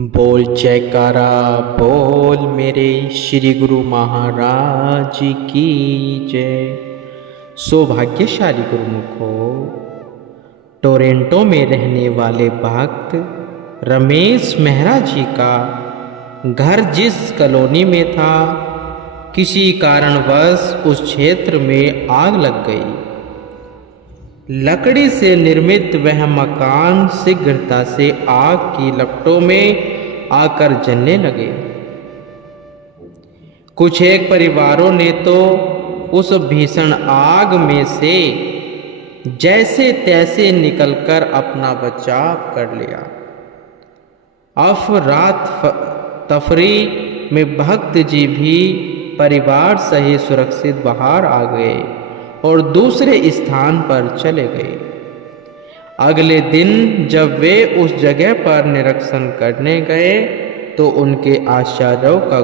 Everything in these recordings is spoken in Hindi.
बोल जयकारा बोल मेरे श्री गुरु महाराज की जय। सौभाग्यशाली गुरुमुखो, टोरंटो में रहने वाले भक्त रमेश मेहरा जी का घर जिस कॉलोनी में था, किसी कारणवश उस क्षेत्र में आग लग गई। लकड़ी से निर्मित वह मकान शीघ्रता से आग की लपटों में आकर जलने लगे। कुछ एक परिवारों ने तो उस भीषण आग में से जैसे तैसे निकलकर अपना बचाव कर लिया। अफरात तफरी में भक्त जी भी परिवार सहित सुरक्षित बाहर आ गए और दूसरे स्थान पर चले गए। अगले दिन जब वे उस जगह पर निरीक्षण करने गए तो उनके आश्चर्य का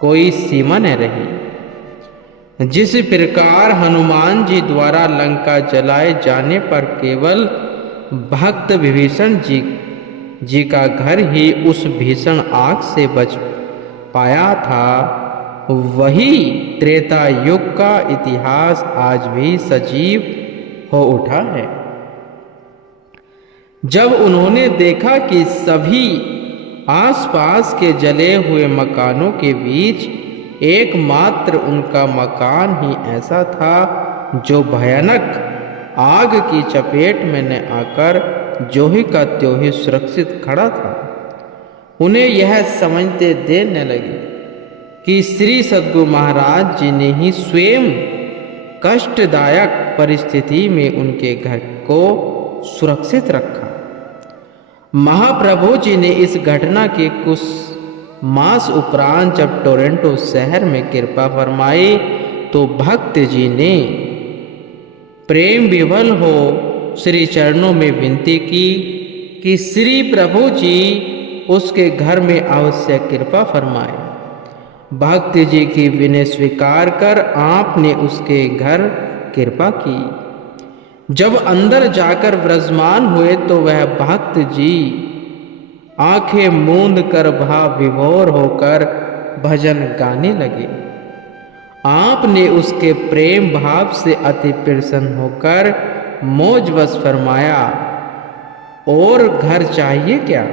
कोई सीमा न रही। जिस प्रकार हनुमान जी द्वारा लंका जलाए जाने पर केवल भक्त विभीषण जी का घर ही उस भीषण आग से बच पाया था, वही त्रेता युग का इतिहास आज भी सजीव हो उठा है। जब उन्होंने देखा कि सभी आसपास के जले हुए मकानों के बीच एकमात्र उनका मकान ही ऐसा था जो भयानक आग की चपेट में न आकर जो ही का त्यों ही सुरक्षित खड़ा था, उन्हें यह समझते देर न लगी कि श्री सद्गुरु महाराज जी ने ही स्वयं कष्टदायक परिस्थिति में उनके घर को सुरक्षित रखा। महाप्रभु जी ने इस घटना के कुछ मास उपरांत जब टोरंटो शहर में कृपा फरमाई तो भक्त जी ने प्रेम विवल हो श्री चरणों में विनती की कि श्री प्रभु जी उसके घर में अवश्य कृपा फरमाए। भक्त जी की विनय स्वीकार कर आपने उसके घर कृपा की। जब अंदर जाकर विराजमान हुए तो वह भक्त जी आंखें मूंद कर भाव विभोर होकर भजन गाने लगे। आपने उसके प्रेम भाव से अति प्रसन्न होकर मौजवश फरमाया, और घर चाहिए क्या?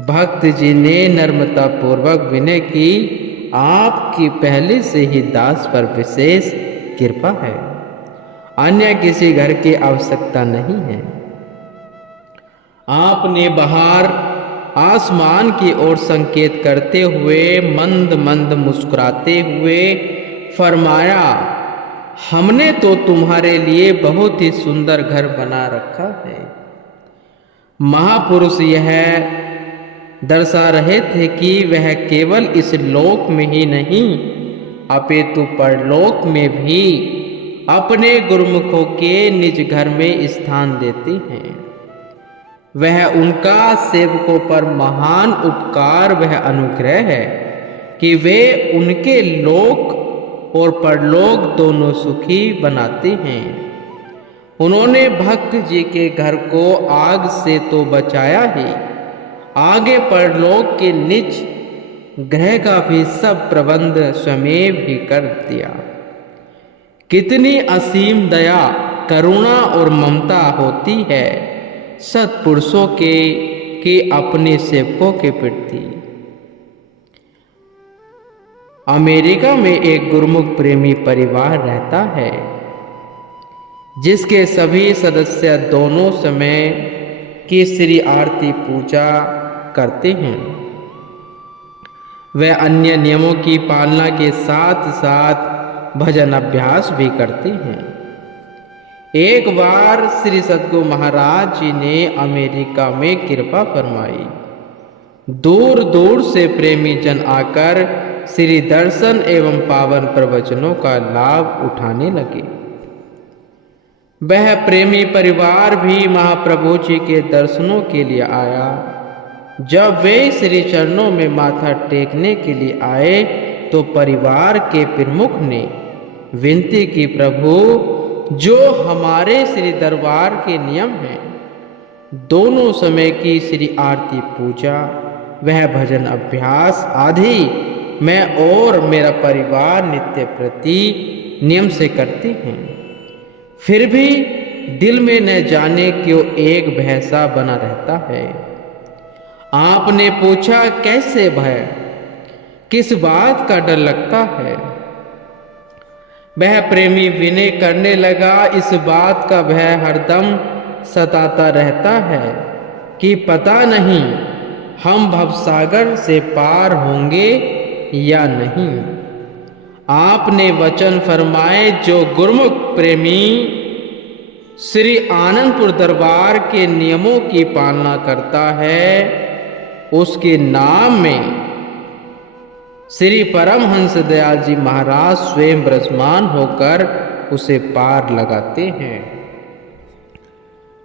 भक्त जी ने नम्रता पूर्वक विनय की, आपकी पहले से ही दास पर विशेष कृपा है, अन्य किसी घर की आवश्यकता नहीं है। आपने बाहर आसमान की ओर संकेत करते हुए मंद मंद मुस्कुराते हुए फरमाया, हमने तो तुम्हारे लिए बहुत ही सुंदर घर बना रखा है। महापुरुष यह दर्शा रहे थे कि वह केवल इस लोक में ही नहीं अपितु परलोक में भी अपने गुरुमुखों के निज घर में स्थान देते हैं। वह उनका सेवकों पर महान उपकार वह अनुग्रह है कि वे उनके लोक और परलोक दोनों सुखी बनाते हैं। उन्होंने भक्त जी के घर को आग से तो बचाया ही, आगे परलोक के निज ग्रह का भी सब प्रबंध स्वयं ही कर दिया। कितनी असीम दया, करुणा और ममता होती है सत्पुरुषों के अपने सेवकों के प्रति। अमेरिका में एक गुरुमुख प्रेमी परिवार रहता है जिसके सभी सदस्य दोनों समय की श्री आरती पूजा करते हैं। वे अन्य नियमों की पालना के साथ साथ भजन अभ्यास भी करते हैं। एक बार श्री सद्गुरु महाराज जी ने अमेरिका में कृपा फरमाई। दूर दूर से प्रेमी जन आकर श्री दर्शन एवं पावन प्रवचनों का लाभ उठाने लगे। वह प्रेमी परिवार भी महाप्रभु जी के दर्शनों के लिए आया। जब वे श्री चरणों में माथा टेकने के लिए आए तो परिवार के प्रमुख ने विनती की, प्रभु जो हमारे श्री दरबार के नियम हैं दोनों समय की श्री आरती पूजा, वह भजन अभ्यास आदि मैं और मेरा परिवार नित्य प्रति नियम से करते हैं। फिर भी दिल में न जाने क्यों एक भैंसा बना रहता है। आपने पूछा कैसे भय, किस बात का डर लगता है? वह प्रेमी विनय करने लगा, इस बात का भय हरदम सताता रहता है कि पता नहीं हम भवसागर से पार होंगे या नहीं। आपने वचन फरमाए, जो गुरुमुख प्रेमी श्री आनंदपुर दरबार के नियमों की पालना करता है, उसके नाम में श्री परमहंस दयाल जी महाराज स्वयं विराजमान होकर उसे पार लगाते हैं।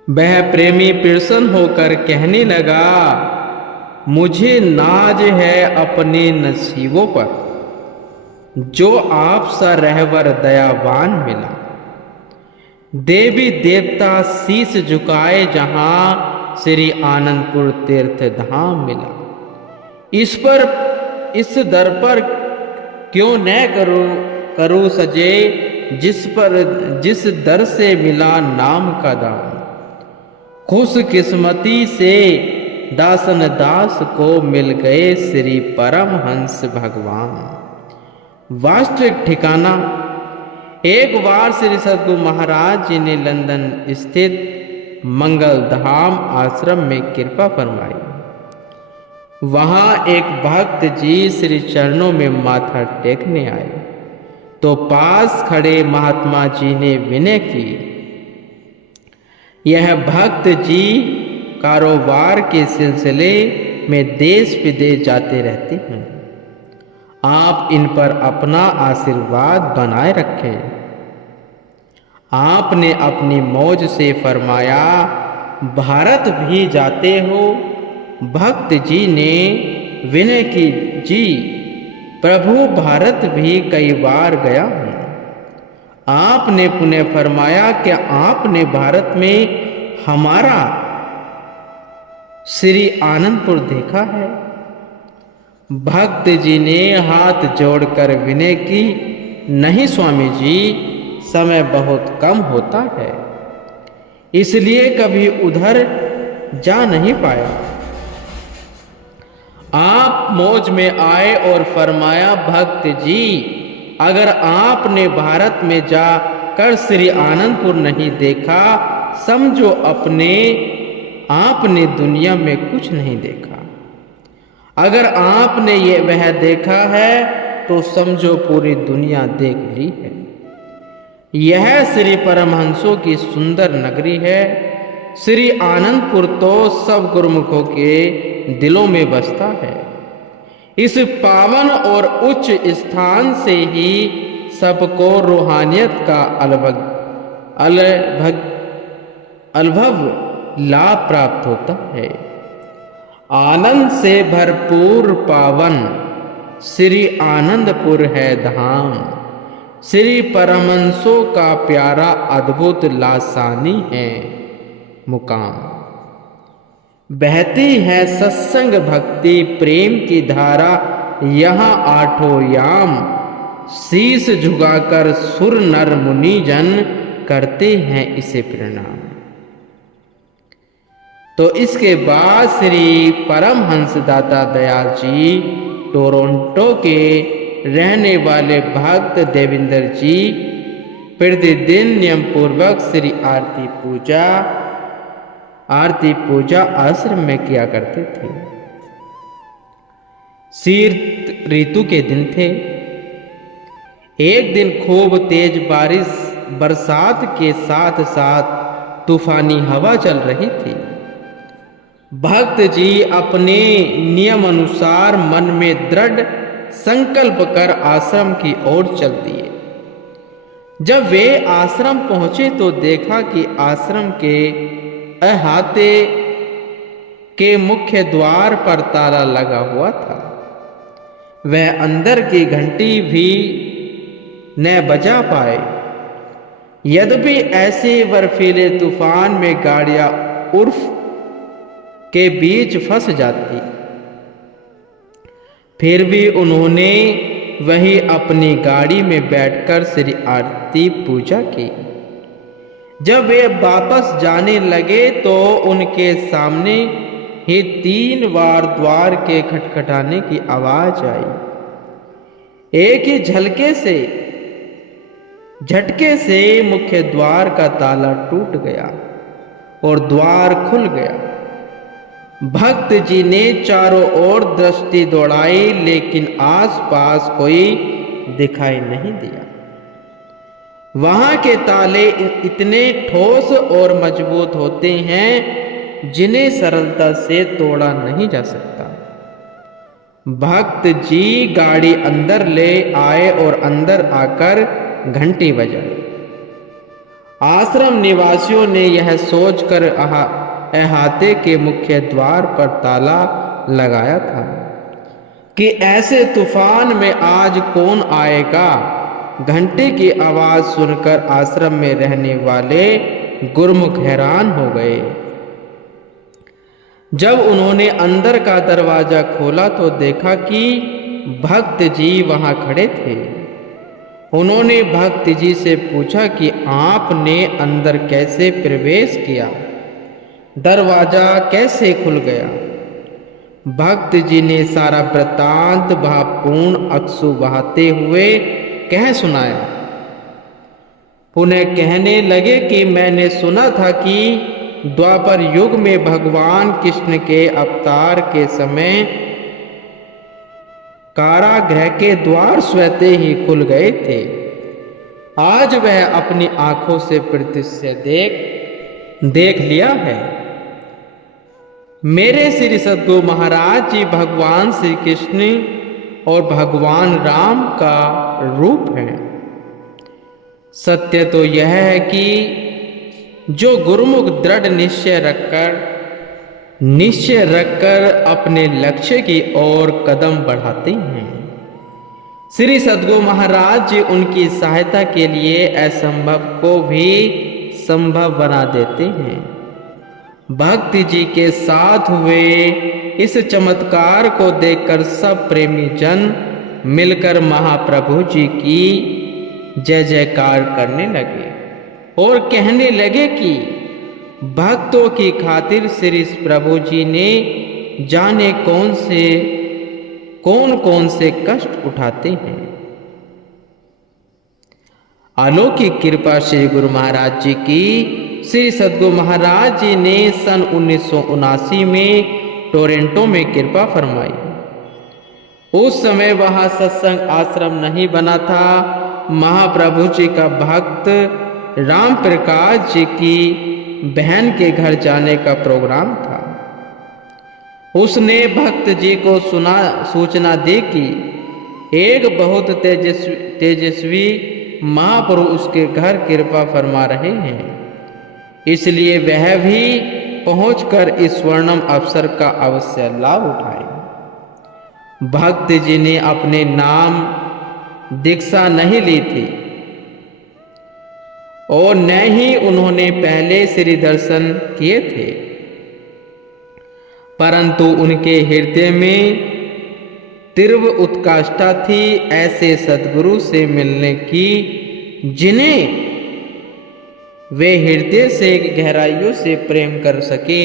वह प्रेमी प्रसन्न होकर कहने लगा, मुझे नाज है अपने नसीबों पर, जो आप सा रहबर दयावान मिला। देवी देवता शीश झुकाए जहां श्री आनंदपुर तीर्थ धाम मिला। इस दर पर क्यों न करूं सजे, जिस दर से मिला नाम का दाम। खुश किस्मती से दासन दास को मिल गए श्री परमहंस भगवान। वास्तविक ठिकाना, एक बार श्री सद्गुरु महाराज जी ने लंदन स्थित मंगल धाम आश्रम में कृपा फरमाई। वहां एक भक्त जी श्री चरणों में माथा टेकने आए तो पास खड़े महात्मा जी ने विनय की। यह भक्त जी कारोबार के सिलसिले में देश विदेश जाते रहते हैं, आप इन पर अपना आशीर्वाद बनाए रखें। आपने अपनी मौज से फरमाया, भारत भी जाते हो? भक्त जी ने विनय की, जी प्रभु भारत भी कई बार गया हूं। आपने पुनः फरमाया, क्या आपने भारत में हमारा श्री आनंदपुर देखा है? भक्त जी ने हाथ जोड़कर विनय की, नहीं स्वामी जी, समय बहुत कम होता है, इसलिए कभी उधर जा नहीं पाया। आप मौज में आए और फरमाया, भक्त जी अगर आपने भारत में जा कर श्री आनंदपुर नहीं देखा, समझो आपने दुनिया में कुछ नहीं देखा। अगर आपने वह देखा है तो समझो पूरी दुनिया देख ली है। यह श्री परमहंसों की सुंदर नगरी है। श्री आनंदपुर तो सब गुरुमुखों के दिलों में बसता है। इस पावन और उच्च स्थान से ही सबको रूहानियत का अनुभव लाभ प्राप्त होता है। आनंद से भरपूर पावन श्री आनंदपुर है धाम। श्री परमहंसों का प्यारा अद्भुत लासानी है मुकाम। बहती है सत्संग भक्ति प्रेम की धारा, यहाँ आठों याम शीश झुकाकर सुर नर मुनि जन करते हैं इसे प्रणाम। तो इसके बाद श्री परमहंस दाता दयाल जी टोरंटो के रहने वाले भक्त देवेंद्र जी प्रतिदिन नियम पूर्वक श्री आरती पूजा आश्रम में किया करते थे। शीत ऋतु के दिन थे। एक दिन खूब तेज बरसात के साथ साथ तूफानी हवा चल रही थी। भक्त जी अपने नियम अनुसार मन में दृढ़ संकल्प कर आश्रम की ओर चल दिए। जब वे आश्रम पहुंचे तो देखा कि आश्रम के अहाते के मुख्य द्वार पर ताला लगा हुआ था। वह अंदर की घंटी भी न बजा पाए। यद्यपि ऐसे बर्फीले तूफान में गाड़ियां उर्फ के बीच फंस जाती। फिर भी उन्होंने वही अपनी गाड़ी में बैठकर श्री आरती पूजा की। जब वे वापस जाने लगे तो उनके सामने ही 3 बार द्वार के खटखटाने की आवाज आई। एक ही झटके से मुख्य द्वार का ताला टूट गया और द्वार खुल गया। भक्त जी ने चारों ओर दृष्टि दौड़ाई, लेकिन आसपास कोई दिखाई नहीं दिया। वहां के ताले इतने ठोस और मजबूत होते हैं जिन्हें सरलता से तोड़ा नहीं जा सकता। भक्त जी गाड़ी अंदर ले आए और अंदर आकर घंटी बजाई। आश्रम निवासियों ने यह सोचकर अहाते के मुख्य द्वार पर ताला लगाया था कि ऐसे तूफान में आज कौन आएगा। घंटे की आवाज सुनकर आश्रम में रहने वाले गुरुमुख हैरान हो गए। जब उन्होंने अंदर का दरवाजा खोला तो देखा कि भक्त जी वहां खड़े थे। उन्होंने भक्त जी से पूछा कि आपने अंदर कैसे प्रवेश किया, दरवाजा कैसे खुल गया। भक्त जी ने सारा वृत्तांत भावपूर्ण अश्रु बहाते हुए कह सुनाया। पुनः कहने लगे कि मैंने सुना था कि द्वापर युग में भगवान कृष्ण के अवतार के समय कारागृह के द्वार स्वतः ही खुल गए थे। आज वह अपनी आंखों से प्रत्यक्ष देख लिया है। मेरे श्री सद्गुरु महाराज जी भगवान श्री कृष्ण और भगवान राम का रूप है। सत्य तो यह है कि जो गुरुमुख दृढ़ निश्चय रखकर अपने लक्ष्य की ओर कदम बढ़ाते हैं, श्री सद्गुरु महाराज जी उनकी सहायता के लिए असंभव को भी संभव बना देते हैं। भक्ति जी के साथ हुए इस चमत्कार को देखकर सब प्रेमी जन मिलकर महाप्रभु जी की जय जयकार करने लगे और कहने लगे कि भक्तों की खातिर श्री प्रभु जी ने जाने कौन कौन से कष्ट उठाते हैं। अलौकिक कृपा श्री गुरु महाराज जी की। श्री सद्गुरु महाराज जी ने सन 1979 में टोरंटो में कृपा फरमाई। उस समय वहां सत्संग आश्रम नहीं बना था। महाप्रभु जी का भक्त राम प्रकाश जी की बहन के घर जाने का प्रोग्राम था। उसने भक्त जी को सूचना दी कि एक बहुत तेजस्वी महापुरुष उसके घर कृपा फरमा रहे हैं, इसलिए वह भी पहुंचकर इस स्वर्णिम अवसर का अवश्य लाभ उठाए। भक्त जी ने अपने नाम दीक्षा नहीं ली थी और न ही उन्होंने पहले श्री दर्शन किए थे, परंतु उनके हृदय में तीव्र उत्कंठा थी ऐसे सद्गुरु से मिलने की जिन्हें वे हृदय से गहराइयों से प्रेम कर सके,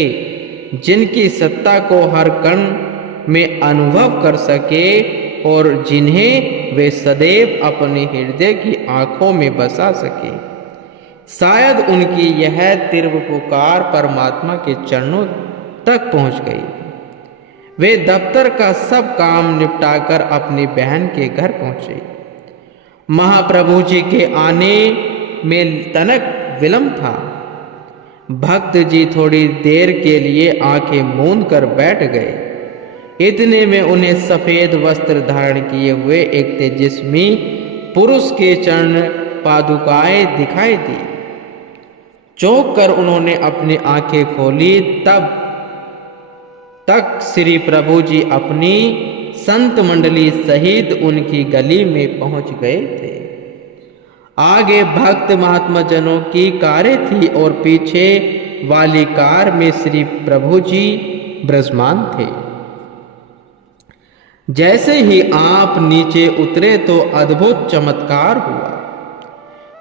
जिनकी सत्ता को हर कण में अनुभव कर सके और जिन्हें वे सदैव अपने हृदय की आंखों में बसा सके। शायद उनकी यह तीव्र पुकार परमात्मा के चरणों तक पहुंच गई। वे दफ्तर का सब काम निपटाकर अपनी बहन के घर पहुंचे। महाप्रभु जी के आने में तनक विलंब था। भक्त जी थोड़ी देर के लिए आंखें मूंद कर बैठ गए। इतने में उन्हें सफेद वस्त्र धारण किए हुए एक तेजस्वी पुरुष के चरण पादुकाएं दिखाई दी। चौंक कर उन्होंने अपनी आंखें खोली। तब तक श्री प्रभु जी अपनी संत मंडली सहित उनकी गली में पहुंच गए थे। आगे भक्त महात्मा जनों की कारें थी और पीछे वाली कार में श्री प्रभु जी विराजमान थे। जैसे ही आप नीचे उतरे तो अद्भुत चमत्कार हुआ।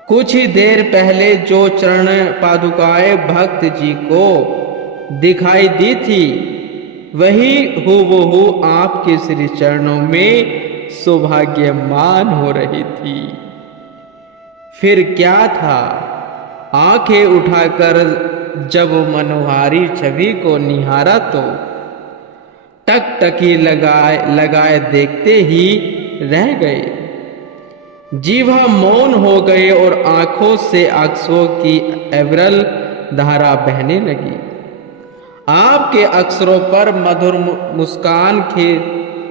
कुछ ही देर पहले जो चरण पादुकाएं भक्त जी को दिखाई दी थी वही हूबहू आपके श्री चरणों में सौभाग्यमान हो रही थी। फिर क्या था, आंखें उठाकर जब मनोहारी छवि को निहारा तो टकटकी लगाए देखते ही रह गए। जीवा मौन हो गए और आंखों से अक्षरों की अविरल धारा बहने लगी। आपके अक्षरों पर मधुर मुस्कान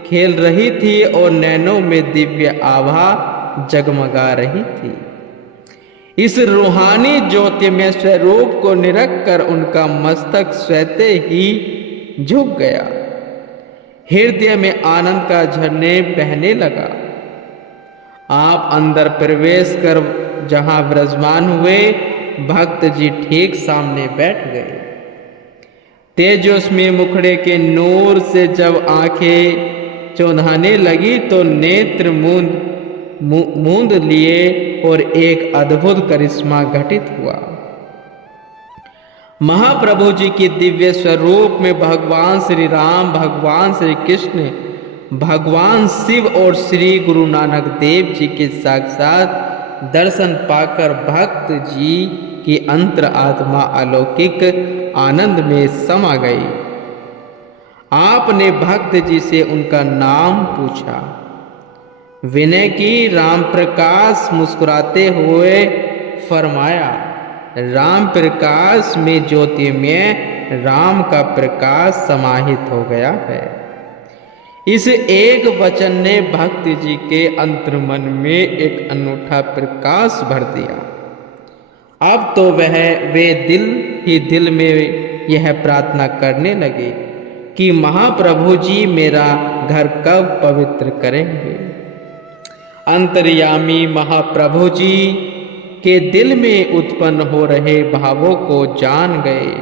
खेल रही थी और नैनों में दिव्य आभा जगमगा रही थी। इस रूहानी ज्योतिमय स्वरूप को निरख कर उनका मस्तक स्वतः ही झुक गया। हृदय में आनंद का झरने बहने लगा। आप अंदर प्रवेश कर जहां विराजमान हुए, भक्त जी ठीक सामने बैठ गए। तेजस्वी मुखड़े के नूर से जब आंखें चौंधाने लगी तो नेत्र मूंद लिए और एक अद्भुत करिश्मा घटित हुआ। महाप्रभु जी की दिव्य स्वरूप में भगवान श्री राम, भगवान श्री कृष्ण, भगवान शिव और श्री गुरु नानक देव जी के साक्षात दर्शन पाकर भक्त जी की अंतर आत्मा अलौकिक आनंद में समा गई। आपने भक्त जी से उनका नाम पूछा, विनय की। राम प्रकाश मुस्कुराते हुए फरमाया, राम प्रकाश में ज्योतिर्मय राम का प्रकाश समाहित हो गया है। इस एक वचन ने भक्त जी के अंतर्मन में एक अनूठा प्रकाश भर दिया। अब तो वे दिल ही दिल में यह प्रार्थना करने लगे कि महाप्रभु जी मेरा घर कब पवित्र करेंगे। अंतर्यामी महाप्रभु जी के दिल में उत्पन्न हो रहे भावों को जान गए।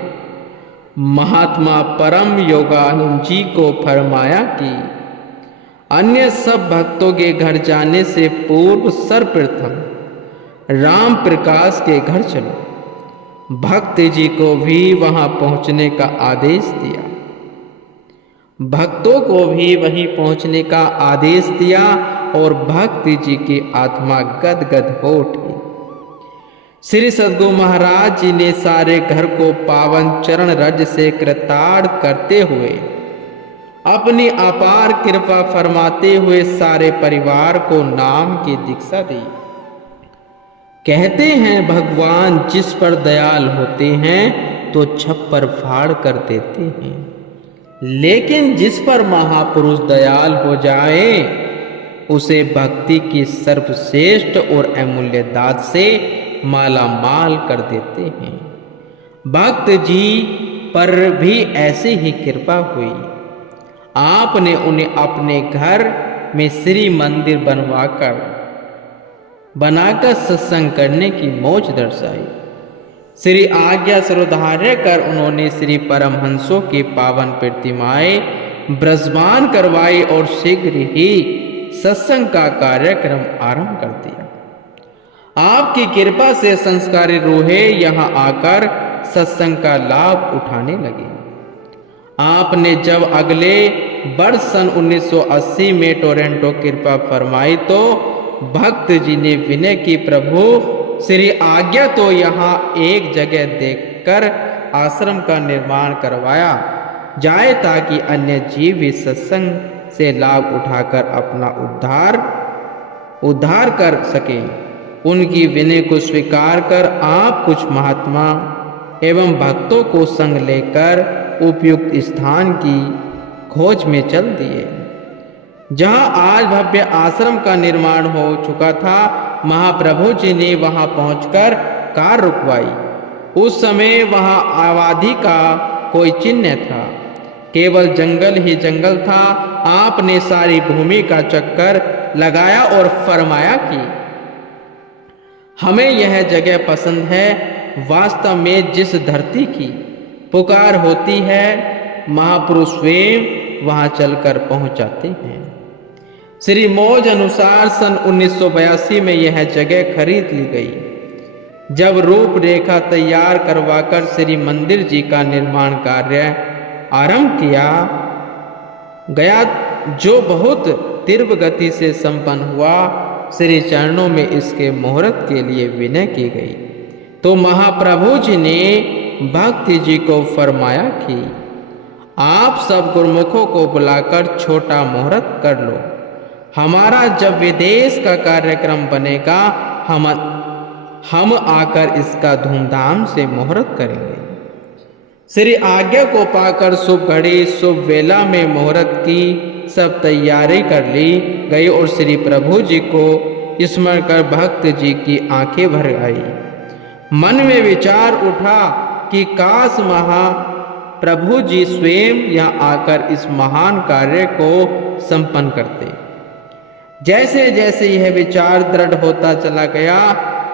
महात्मा परम योगानंद जी को फरमाया कि अन्य सब भक्तों के घर जाने से पूर्व सर्वप्रथम राम प्रकाश के घर चलो। भक्त जी को भी वहां पहुंचने का आदेश दिया। भक्तों को भी वहीं पहुंचने का आदेश दिया और भक्त जी की आत्मा गदगद हो उठी। श्री सद्गुरु महाराज जी ने सारे घर को पावन चरण रज से कृतार्थ करते हुए अपनी अपार कृपा फरमाते हुए सारे परिवार को नाम की दीक्षा दी। कहते हैं भगवान जिस पर दयाल होते हैं तो छप्पर फाड़ कर देते हैं, लेकिन जिस पर महापुरुष दयाल हो जाए उसे भक्ति की सर्वश्रेष्ठ और अमूल्य दात से माला माल कर देते हैं। भक्त जी पर भी ऐसी ही कृपा हुई। आपने उन्हें अपने घर में श्री मंदिर बनाकर सत्संग करने की मौज दर्शाई। श्री आज्ञा सर्वधार्य कर उन्होंने श्री परमहंसों की पावन प्रतिमाएं विराजमान करवाई और शीघ्र ही सत्संग का कार्यक्रम आरंभ कर दिया। आपकी कृपा से संस्कारी रूहें यहां आकर सत्संग का लाभ उठाने लगी। आपने जब अगले वर्ष सन 1980 में टोरंटो कृपा फरमाई तो भक्त जी ने विनय की, प्रभु श्री आज्ञा तो यहाँ एक जगह देखकर आश्रम का निर्माण करवाया जाए ताकि अन्य जीव भी सत्संग से लाभ उठाकर अपना उद्धार कर सके। उनकी विनय को स्वीकार कर आप कुछ महात्मा एवं भक्तों को संग लेकर उपयुक्त स्थान की खोज में चल दिए। जहां आज भव्य आश्रम का निर्माण हो चुका था, महाप्रभु जी ने वहां पहुंचकर कार रुकवाई। उस समय वहां आबादी का कोई चिन्ह था, केवल जंगल ही जंगल था। आपने सारी भूमि का चक्कर लगाया और फरमाया कि हमें यह जगह पसंद है। वास्तव में जिस धरती की पुकार होती है महापुरुष स्वयं वहां चलकर पहुंचाते हैं। श्री मौज अनुसार सन 1982 में यह जगह खरीद ली गई। जब रूपरेखा तैयार करवाकर श्री मंदिर जी का निर्माण कार्य आरंभ किया गया, जो बहुत तीव्र गति से संपन्न हुआ, श्री चरणों में इसके मुहूर्त के लिए विनय की गई, तो महाप्रभु जी ने भक्ति जी को फरमाया कि आप सब गुरुमुखों को बुलाकर छोटा मुहूर्त कर लो। हमारा जब विदेश का कार्यक्रम बनेगा, हम आकर इसका धूमधाम से मुहूर्त करेंगे। श्री आज्ञा को पाकर शुभ घड़ी शुभ वेला में मुहूर्त की सब तैयारी कर ली गई और श्री प्रभु जी को स्मरण कर भक्त जी की आंखें भर आई। मन में विचार उठा कि काश महाप्रभु जी स्वयं यहाँ आकर इस महान कार्य को संपन्न करते। जैसे जैसे यह विचार दृढ़ होता चला गया,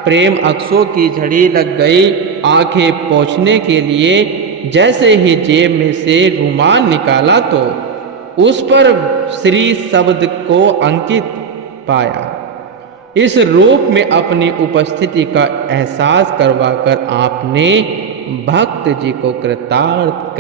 प्रेम अक्सों की झड़ी लग गई। आंखें पोंछने के लिए जैसे ही जेब में से रुमाल निकाला तो उस पर श्री शब्द को अंकित पाया। इस रूप में अपनी उपस्थिति का एहसास करवाकर आपने भक्त जी को कृतार्थ